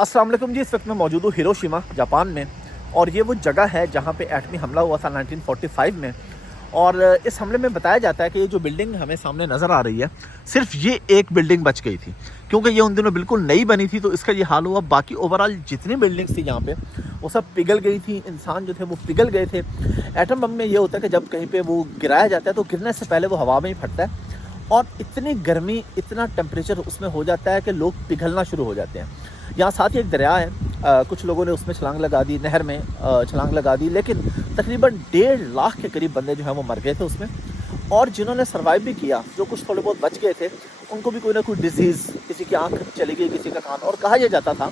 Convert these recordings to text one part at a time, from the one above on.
अस्सलाम वालेकुम जी। इस वक्त मैं मौजूद हूँ हिरोशिमा जापान में, और ये वो जगह है जहाँ पे एटमी हमला हुआ था 1945 में। और इस हमले में बताया जाता है कि ये जो बिल्डिंग हमें सामने नज़र आ रही है, सिर्फ ये एक बिल्डिंग बच गई थी, क्योंकि ये उन दिनों बिल्कुल नई बनी थी, तो इसका ये हाल हुआ। बाकी ओवरऑल जितनी बिल्डिंग्स थी यहाँ पे वो सब पिघल गई थी, इंसान जो थे वो पिघल गए थे। एटम बम में ये होता है कि जब कहीं पे वो गिराया जाता है तो गिरने से पहले वो हवा में ही फटता है, और इतनी गर्मी, इतना टेम्परेचर उसमें हो जाता है कि लोग पिघलना शुरू हो जाते हैं। यहाँ साथ ही एक दरिया है, कुछ लोगों ने उसमें छलांग लगा दी, नहर में छलांग लगा दी, लेकिन तकरीबन 1.5 लाख के करीब बंदे जो हैं वो मर गए थे उसमें। और जिन्होंने सर्वाइव भी किया, जो कुछ थोड़े बहुत बच गए थे, उनको भी कोई ना कोई डिजीज़, किसी की आंख चली गई, किसी का कान। और कहा यह जाता था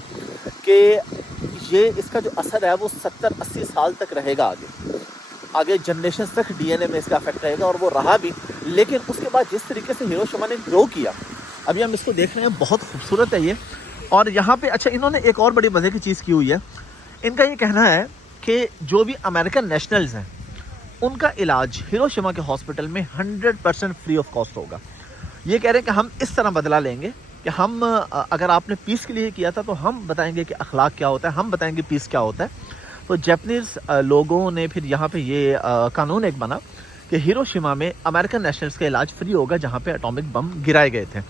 कि ये इसका जो असर है वो 70-80 साल तक रहेगा, आगे जनरेशन तक डीएनए में इसका इफेक्ट रहेगा, और वो रहा भी। लेकिन उसके बाद जिस तरीके से हिरोशिमा ने ग्रो किया, अभी हम इसको देख रहे हैं, बहुत खूबसूरत है ये। और यहाँ पे अच्छा, इन्होंने एक और बड़ी मज़े की चीज़ की हुई है। इनका ये कहना है कि जो भी अमेरिकन नेशनल्स हैं उनका इलाज हिरोशिमा के हॉस्पिटल में 100% फ्री ऑफ कॉस्ट होगा। ये कह रहे हैं कि हम इस तरह बदला लेंगे कि हम अगर आपने पीस के लिए किया था तो हम बताएंगे कि अखलाक क्या होता है, हम बताएंगे पीस क्या होता है। तो जापानीज़ लोगों ने फिर यहाँ पे ये कानून एक बना कि हिरोशिमा में अमेरिकन नेशनल्स का इलाज फ्री होगा जहाँ पे एटॉमिक बम गिराए गए थे।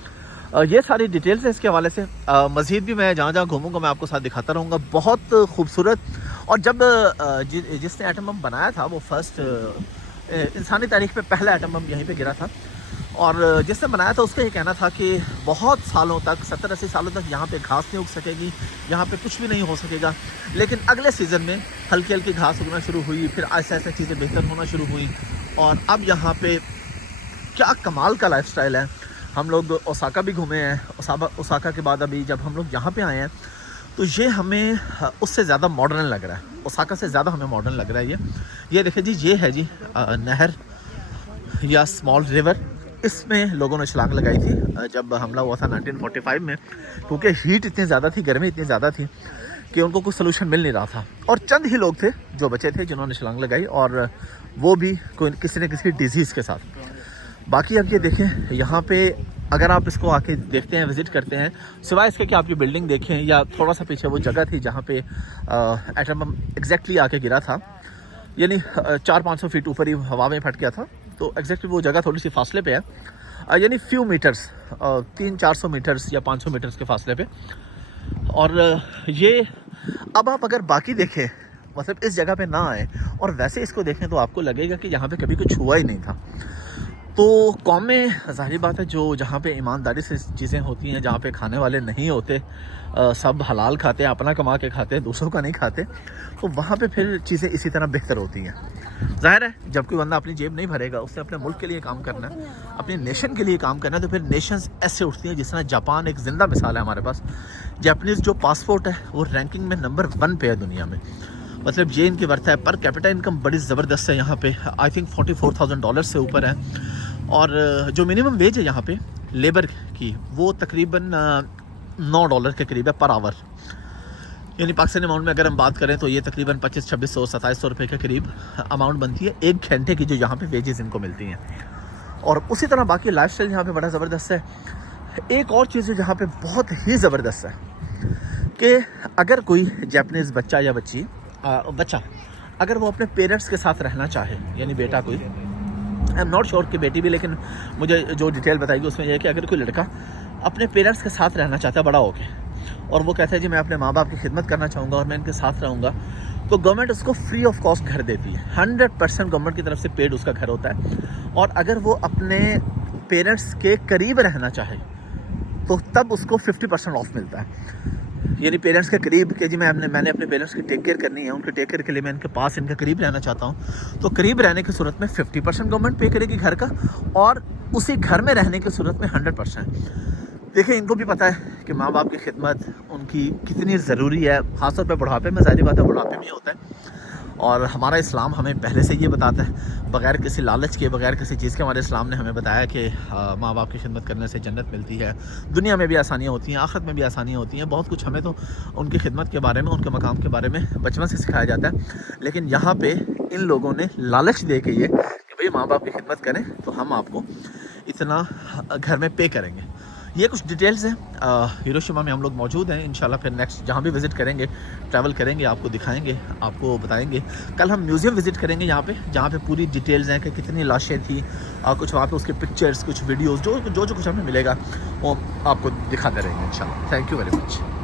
ये सारी डिटेल्स हैं इसके हवाले से। मज़ीद भी मैं जहाँ जहाँ घूमूंगा मैं आपको साथ दिखाता रहूँगा। बहुत खूबसूरत। और जब जिसने एटम बम बनाया था वो फर्स्ट इंसानी तारीख में पहला एटम बम यहीं पे गिरा था, और जिसने बनाया था उसका ये कहना था कि बहुत सालों तक, 70-80 सालों तक यहाँ पे घास नहीं उग सकेगी, यहाँ पे कुछ भी नहीं हो सकेगा। लेकिन अगले सीज़न में हल्की हल्की घास उगना शुरू हुई, फिर ऐसे ऐसे चीज़ें बेहतर होना शुरू हुई, और अब यहाँ पे क्या कमाल का लाइफस्टाइल है। हम लोग ओसाका भी घूमे हैं। ओसाका के बाद अभी जब हम लोग यहाँ पे आए हैं तो ये हमें उससे ज़्यादा मॉडर्न लग रहा है, ओसाका से ज़्यादा हमें मॉडर्न लग रहा है। ये देखिए जी, ये है जी नहर या स्मॉल रिवर। इसमें लोगों ने छलांग लगाई थी जब हमला हुआ था 1945 में, क्योंकि हीट इतनी ज़्यादा थी, गर्मी इतनी ज़्यादा थी कि उनको कुछ सलूशन मिल नहीं रहा था। और चंद ही लोग थे जो बचे थे जिन्होंने छलांग लगाई, और वो भी कोई किसी न किसी डिजीज़ के साथ। बाकी अब ये देखें, यहाँ पे अगर आप इसको आके देखते हैं, विज़िट करते हैं, सिवाय इसके कि आप ये बिल्डिंग देखें, या थोड़ा सा पीछे वो जगह थी जहाँ पे एटम बम एग्जैक्टली आके गिरा था, यानी 400-500 फीट ऊपर ही हवा में फट गया था, तो एग्जैक्टली वो जगह थोड़ी सी फासले पे है, यानी फ्यू मीटर्स, 300-400 मीटर्स या 500 मीटर्स के फासले पे। और ये अब आप अगर बाकी देखें, मतलब इस जगह पे ना आए और वैसे इसको देखें, तो आपको लगेगा कि यहाँ पे कभी कुछ हुआ ही नहीं था। तो कौम में ज़ाहिर बात है, जो जहाँ पे ईमानदारी से चीज़ें होती हैं, जहाँ पे खाने वाले नहीं होते, सब हलाल खाते हैं, अपना कमा के खाते हैं, दूसरों का नहीं खाते, तो वहाँ पे फिर चीज़ें इसी तरह बेहतर होती हैं। ज़ाहिर है, जब कोई बंदा अपनी जेब नहीं भरेगा, उससे अपने मुल्क के लिए काम करना है, अपनी नेशन के लिए काम करना है, तो फिर नेशंस ऐसे उठती हैं। जिस तरह जापान एक ज़िंदा मिसाल है हमारे पास। जापानीज़ जो पासपोर्ट है वो रैंकिंग में नंबर 1 पे है दुनिया में। मतलब ये इनकी वर्थ है। पर कैपिटा इनकम बड़ी ज़बरदस्त है यहाँ पे, आई थिंक $44,000 से ऊपर है। और जो मिनिमम वेज है यहाँ पे लेबर की, वो तकरीबन $9 के करीब है पर आवर। यानी पाकिस्तानी अमाउंट में अगर हम बात करें तो ये तकरीबन 2500-2600-2700 रुपये के करीब अमाउंट बनती है 1 घंटे की, जो यहाँ पे वेजेस इनको मिलती हैं। और उसी तरह बाकी लाइफस्टाइल यहाँ पे बड़ा ज़बरदस्त है। एक और चीज़ जहाँ पे बहुत ही ज़बरदस्त है कि अगर कोई जापानीज़ बच्चा या बच्चा अगर वो अपने पेरेंट्स के साथ रहना चाहे, यानी बेटा कोई, आई एम नॉट श्योर कि बेटी भी, लेकिन मुझे जो डिटेल बताएगी उसमें यह है कि अगर कोई लड़का अपने पेरेंट्स के साथ रहना चाहता है बड़ा होके, और वो कहता है जी मैं अपने माँ बाप की खिदमत करना चाहूँगा और मैं इनके साथ रहूँगा, तो गवर्नमेंट उसको फ्री ऑफ कॉस्ट घर देती है। 100% गवर्नमेंट की तरफ से पेड उसका घर होता है। और अगर वो अपने पेरेंट्स के करीब रहना चाहे तो तब उसको 50% ऑफ मिलता है। यानी पेरेंट्स के करीब कि जी मैंने अपने पेरेंट्स की टेक केयर करनी है, उनके टेक केयर के लिए मैं इनके पास, इनके करीब रहना चाहता हूँ, तो करीब रहने की सूरत में 50% गवर्नमेंट पे करेगी घर का, और उसी घर में रहने की सूरत में 100%। देखिए, इनको भी पता है कि माँ बाप की खिदमत उनकी कितनी ज़रूरी है, ख़ासतौर पर बुढ़ापे में। ज़ाहिर बात है, बुढ़ापे में ही होता है। और हमारा इस्लाम हमें पहले से ये बताता है, बग़ैर किसी लालच के, बग़ैर किसी चीज़ के, हमारे इस्लाम ने हमें बताया कि माँ बाप की खिदमत करने से जन्नत मिलती है, दुनिया में भी आसानियाँ होती हैं, आखिरत में भी आसानियाँ होती हैं। बहुत कुछ हमें तो उनकी खिदमत के बारे में, उनके मकाम के बारे में बचपन से सिखाया जाता है। लेकिन यहाँ पर इन लोगों ने लालच दे के ये कि भाई माँ बाप की खिदमत करें तो हम आपको इतना घर में पे करेंगे। ये कुछ डिटेल्स हैं। हिरोशिमा में हम लोग मौजूद हैं। इंशाल्लाह फिर नेक्स्ट जहाँ भी विज़िट करेंगे, ट्रैवल करेंगे, आपको दिखाएंगे, आपको बताएंगे। कल हम म्यूज़ियम विज़िट करेंगे यहाँ पे, जहाँ पे पूरी डिटेल्स हैं कि कितनी लाशें थी, कुछ वहाँ पे उसके पिक्चर्स, कुछ वीडियोज़, जो कुछ हमें मिलेगा वो आपको दिखाते रहेंगे इंशाल्लाह। Thank you very much.